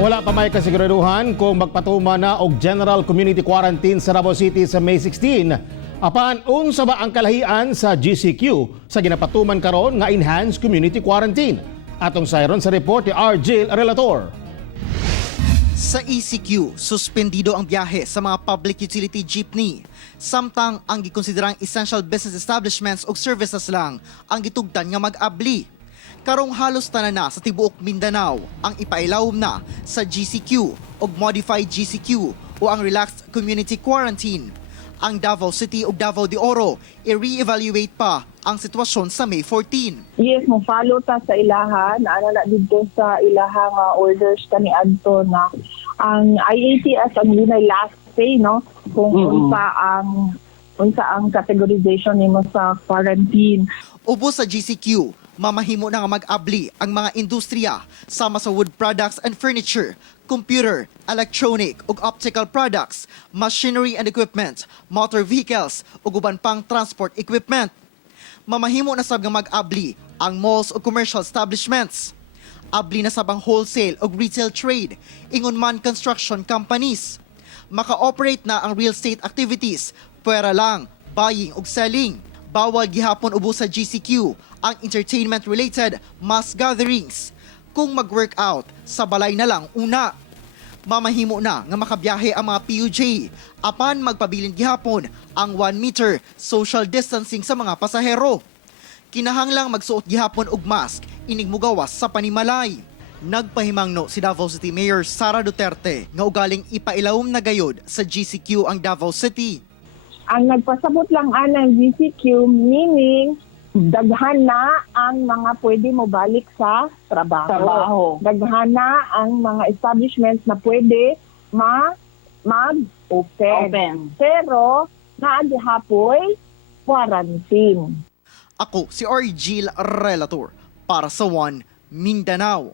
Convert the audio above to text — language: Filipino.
Wala pa may kasiguraduhan kung magpatuma na og general community quarantine sa Davao City sa May 16. Apan unsa ba ang kalahian sa GCQ sa ginapatuman karon nga enhanced community quarantine? Atong sayron sa report ni RJ Relator. Sa ECQ, suspendido ang biyahe sa mga public utility jeepney. Samtang ang gikonsiderang essential business establishments o services lang ang gitugtan nga mag-abli. Karong halos tanan na sa tibuok Mindanao ang ipailawom na sa GCQ o modified GCQ o ang relaxed community quarantine. Ang Davao City o Davao de Oro i-re-evaluate pa ang sitwasyon sa May 14. Yes, mo follow ta sa ilahan, na dito sa ilahang orders kani adto na ang IATS ang lunay last say no kung unsa ang categorization nimo sa quarantine. Ubos sa GCQ, mamahimo na nga mag-abli ang mga industriya sama sa wood products and furniture, computer, electronic ug optical products, machinery and equipment, motor vehicles ug uban pang transport equipment. Mamahimo na sab nga mag-abli ang malls o commercial establishments. Abli na sab ang wholesale ug retail trade, ingon man construction companies. Maka-operate na ang real estate activities, pwera lang buying ug selling. Bawal gihapon ubos sa GCQ ang entertainment-related mass gatherings. Kung mag-workout, sa balay na lang una. Mamahimo na nga makabiyahe ang mga PUJ. Apan magpabilin gihapon ang 1 meter social distancing sa mga pasahero. Kinahanglang magsuot gihapon og mask, inig mugawas sa panimalay. Nagpahimangno si Davao City Mayor Sara Duterte nga ugaling ipailawom na gayod sa GCQ ang Davao City. Ang nagpasabot lang anang GCQ, meaning daghan na ang mga pwede mo balik sa trabaho. Daghan na ang mga establishments na pwede mag-open. Pero naagihapoy quarantine. Ako si RJ Relator para sa One Mindanao.